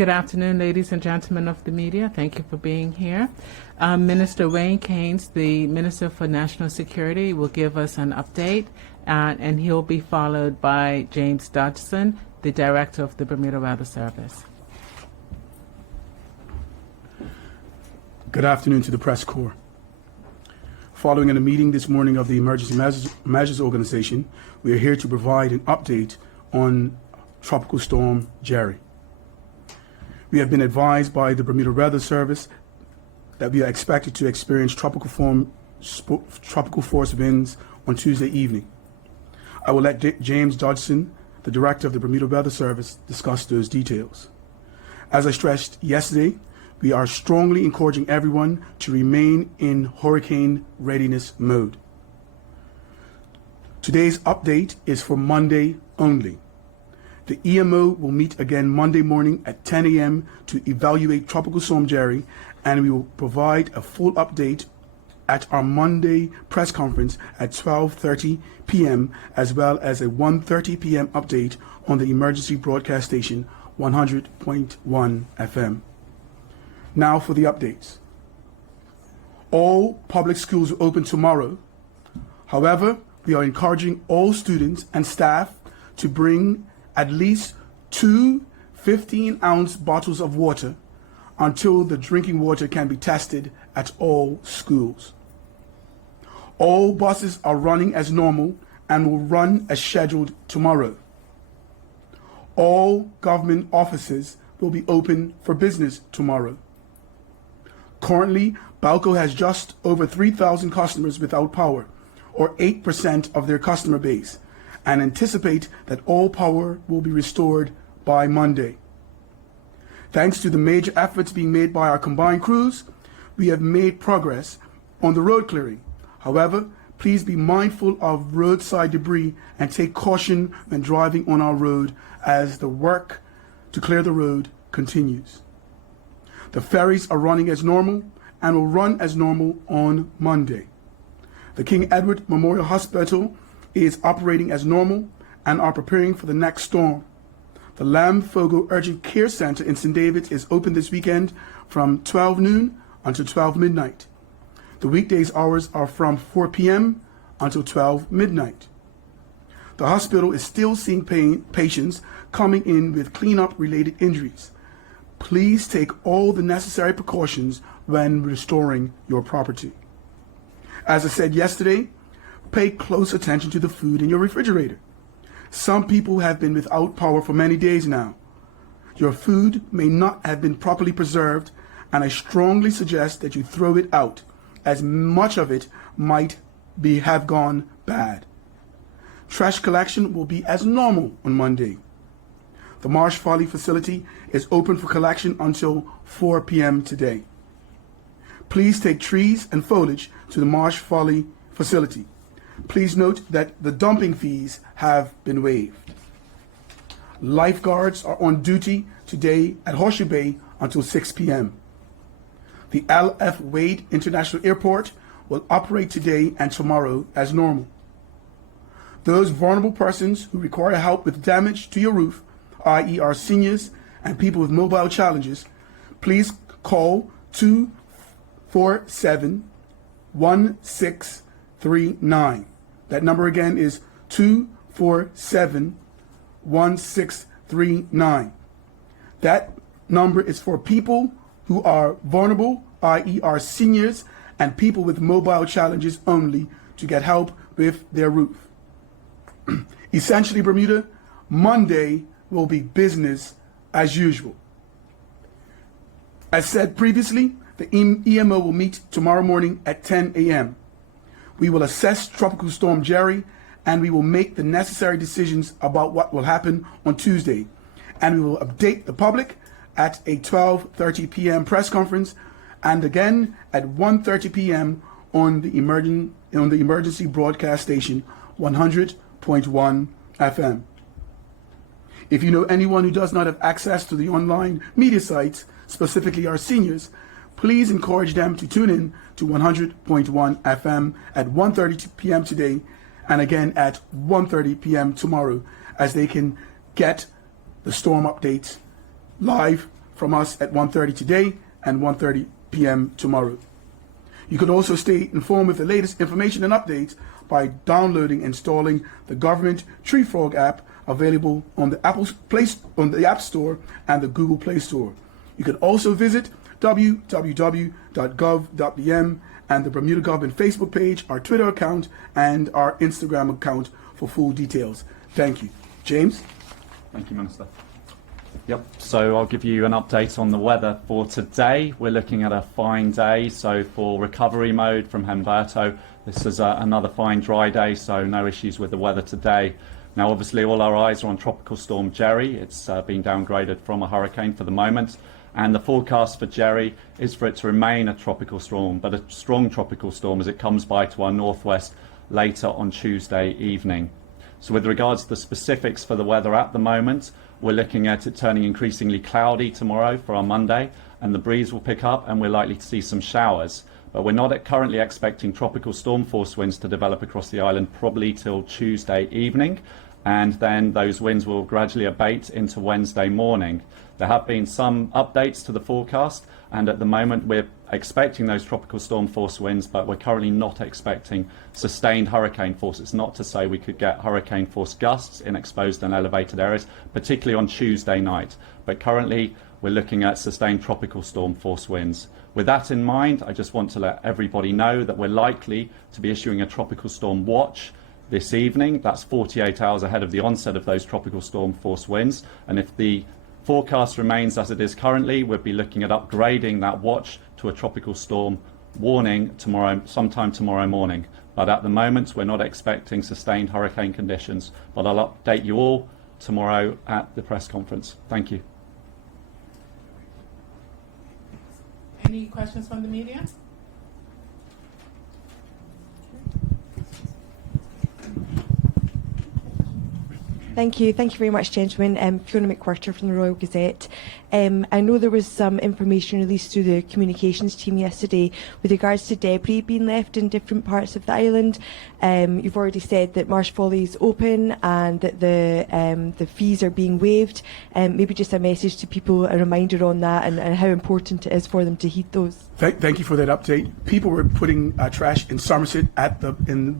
Good afternoon, ladies and gentlemen of the media. Thank you for being here. Minister Wayne Keynes, the Minister for National Security, will give us an update, and he'll be followed by James Dodson, the Director of the Bermuda Weather Service. Good afternoon to the press corps. Following a meeting this morning of the Emergency Measures Organization, we are here to provide an update on Tropical Storm Jerry. We have been advised by the Bermuda Weather Service that we are expected to experience tropical force winds on Tuesday evening. I will let James Dodson, the Director of the Bermuda Weather Service, discuss those details. As I stressed yesterday, we are strongly encouraging everyone to remain in hurricane readiness mode. Today's update is for Monday only. The EMO will meet again Monday morning at 10 a.m. to evaluate Tropical Storm Jerry, and we will provide a full update at our Monday press conference at 12:30 p.m. as well as a 1:30 p.m. update on the emergency broadcast station 100.1 FM. Now for the updates. All public schools are open tomorrow. However, we are encouraging all students and staff to bring at least 2 15-ounce bottles of water until the drinking water can be tested at all schools. All buses are running as normal and will run as scheduled tomorrow. All government offices will be open for business tomorrow. Currently, Balco has just over 3,000 customers without power, or 8% of their customer base, and anticipate that all power will be restored by Monday. Thanks to the major efforts being made by our combined crews, we have made progress on the road clearing. However, please be mindful of roadside debris and take caution when driving on our road as the work to clear the road continues. The ferries are running as normal and will run as normal on Monday. The King Edward Memorial Hospital is operating as normal and are preparing for the next storm. The Lam Fogo Urgent Care Center in St. David's is open this weekend from 12 noon until 12 midnight. The weekdays hours are from 4 p.m. until 12 midnight. The hospital is still seeing patients coming in with cleanup-related injuries. Please take all the necessary precautions when restoring your property. As I said yesterday, pay close attention to the food in your refrigerator. Some people have been without power for many days now. Your food may not have been properly preserved, and I strongly suggest that you throw it out, as much of it might have gone bad. Trash collection will be as normal on Monday. The Marsh Folly facility is open for collection until 4 p.m. today. Please take trees and foliage to the Marsh Folly facility. Please note that the dumping fees have been waived. Lifeguards are on duty today at Horseshoe Bay until 6 p.m. The L.F. Wade International Airport will operate today and tomorrow as normal. Those vulnerable persons who require help with damage to your roof, i.e. our seniors and people with mobile challenges, please call 247-1639. That number again is 247-1639. That number is for people who are vulnerable, i.e. our seniors and people with mobile challenges only, to get help with their roof. Essentially, Bermuda, Monday will be business as usual. As said previously, the EMO will meet tomorrow morning at 10 a.m. We will assess Tropical Storm Jerry, and we will make the necessary decisions about what will happen on Tuesday. And we will update the public at a 12:30 p.m. press conference, and again at 1:30 p.m. on the emergency broadcast station 100.1 FM. If you know anyone who does not have access to the online media sites, specifically our seniors, please encourage them to tune in to 100.1 FM at 1:30 p.m. today and again at 1:30 p.m. tomorrow, as they can get the storm updates live from us at 1:30 today and 1:30 p.m. tomorrow. You can also stay informed with the latest information and updates by downloading and installing the government Tree Frog app, available on the App Store and the Google Play Store. You can also visit www.govt.bm and the Bermuda Government Facebook page, our Twitter account, and our Instagram account for full details. Thank you. James? Thank you, Minister. Yep, so I'll give you an update on the weather for today. We're looking at a fine day, so for recovery mode from Humberto, this is another fine dry day, so no issues with the weather today. Now, obviously, all our eyes are on Tropical Storm Jerry. It's been downgraded from a hurricane for the moment, and the forecast for Jerry is for it to remain a tropical storm, but a strong tropical storm as it comes by to our northwest later on Tuesday evening. So with regards to the specifics for the weather at the moment, we're looking at it turning increasingly cloudy tomorrow for our Monday, and the breeze will pick up and we're likely to see some showers. But we're not currently expecting tropical storm force winds to develop across the island probably till Tuesday evening, and then those winds will gradually abate into Wednesday morning. There have been some updates to the forecast, and at the moment we're expecting those tropical storm force winds, but we're currently not expecting sustained hurricane force. It's not to say we could get hurricane force gusts in exposed and elevated areas, particularly on Tuesday night. But currently we're looking at sustained tropical storm force winds. With that in mind, I just want to let everybody know that we're likely to be issuing a tropical storm watch this evening. That's 48 hours ahead of the onset of those tropical storm force winds. And if the forecast remains as it is currently, we'll be looking at upgrading that watch to a tropical storm warning sometime tomorrow morning. But at the moment, we're not expecting sustained hurricane conditions. But I'll update you all tomorrow at the press conference. Thank you. Any questions from the media? Thank you. Thank you very much, gentlemen. Fiona McWhirter from the Royal Gazette. I know there was some information released through the communications team yesterday with regards to debris being left in different parts of the island. You've already said that Marsh Folly is open and that the fees are being waived. Maybe just a message to people, a reminder on that, and how important it is for them to heed those. Thank you for that update. People were putting trash in Somerset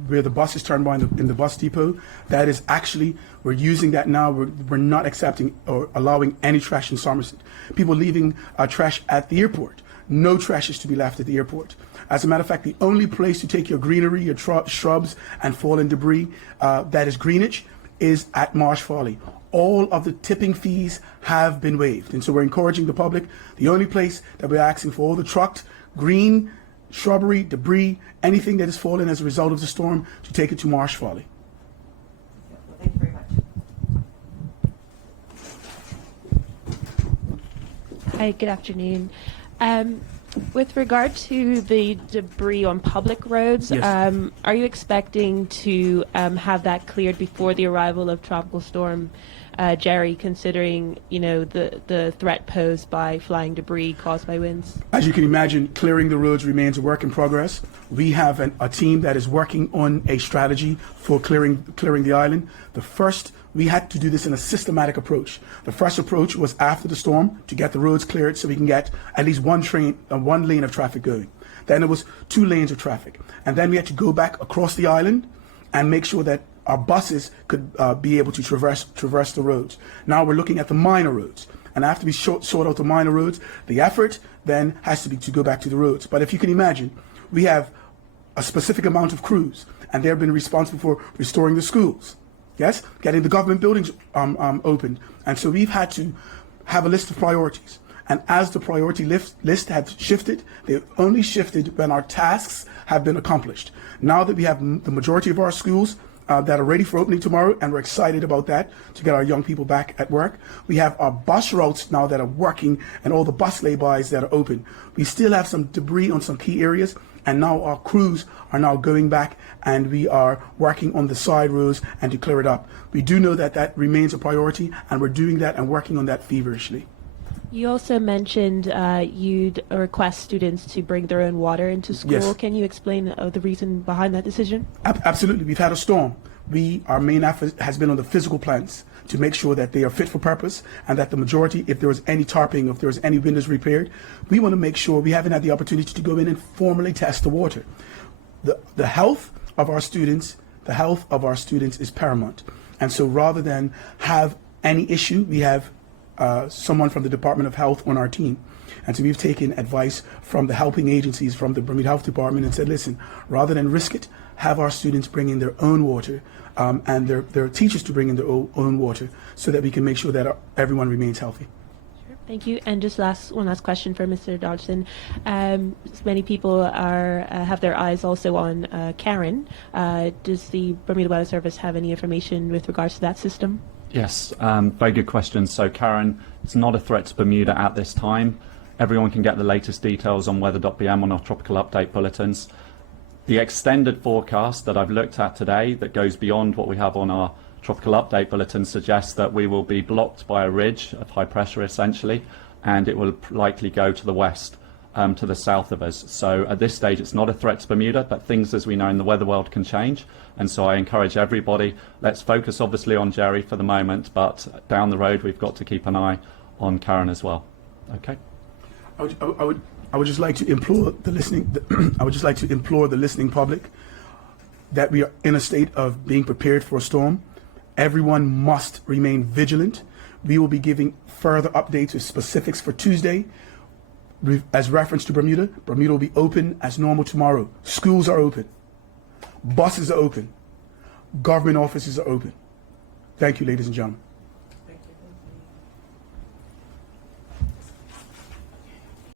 where the buses turn by in the bus depot. That is actually, we're using that now. We're not accepting or allowing any trash in Somerset. People leaving trash at the airport. No trash is to be left at the airport. As a matter of fact, the only place to take your greenery, your shrubs, and fallen debris that is greenage is at Marsh Folly. All of the tipping fees have been waived. And so we're encouraging the public. The only place that we're asking for all the trucked green, shrubbery, debris, anything that has fallen as a result of the storm, to take it to Marsh Folly. Thank you very much. Hi, good afternoon. With regard to the debris on public roads, Yes. are you expecting to have that cleared before the arrival of Tropical Storm Jerry, considering the threat posed by flying debris caused by winds? As you can imagine, clearing the roads remains a work in progress. We have a team that is working on a strategy for clearing the island. We had to do this in a systematic approach. The first approach was after the storm to get the roads cleared so we can get at least one lane of traffic going. Then it was 2 lanes of traffic. And then we had to go back across the island and make sure that our buses could be able to traverse the roads. Now we're looking at the minor roads. And after we sort out the minor roads, the effort then has to be to go back to the roads. But if you can imagine, we have a specific amount of crews, and they've been responsible for restoring the schools. Yes, getting the government buildings opened. And so we've had to have a list of priorities. And as the priority list has shifted, they've only shifted when our tasks have been accomplished. Now that we have the majority of our schools that are ready for opening tomorrow, and we're excited about that to get our young people back at work. We have our bus routes now that are working and all the bus laybys that are open. We still have some debris on some key areas, and now our crews are now going back and we are working on the side roads and to clear it up. We do know that that remains a priority, and we're doing that and working on that feverishly. You also mentioned you'd request students to bring their own water into school. Yes. Can you explain the reason behind that decision? Absolutely. We've had a storm. Our main effort has been on the physical plans to make sure that they are fit for purpose and that the majority, if there was any tarping, if there was any windows repaired, we want to make sure we haven't had the opportunity to go in and formally test the water. The health of our students, is paramount. And so rather than have any issue, we have someone from the Department of Health on our team. And so we've taken advice from the helping agencies, from the Bermuda Health Department, and said, listen, rather than risk it, have our students bring in their own water and their teachers to bring in their own water so that we can make sure that everyone remains healthy. Thank you. And just one last question for Mr. Dodgson. Many people have their eyes also on Karen. Does the Bermuda Weather Service have any information with regards to that system? Yes, very good question. So Karen, it's not a threat to Bermuda at this time. Everyone can get the latest details on weather.bm on our tropical update bulletins. The extended forecast that I've looked at today that goes beyond what we have on our tropical update bulletin suggests that we will be blocked by a ridge of high pressure essentially, and it will likely go to the west, to the south of us. So at this stage it's not a threat to Bermuda, but things, as we know in the weather world, can change. And so I encourage everybody, let's focus obviously on Jerry for the moment, but down the road we've got to keep an eye on Karen as well. Okay. I would just like to implore the listening. I would just like to implore the listening public that we are in a state of being prepared for a storm. Everyone must remain vigilant. We will be giving further updates with specifics for Tuesday. As reference to Bermuda, Bermuda will be open as normal tomorrow. Schools are open. Buses are open. Government offices are open. Thank you, ladies and gentlemen.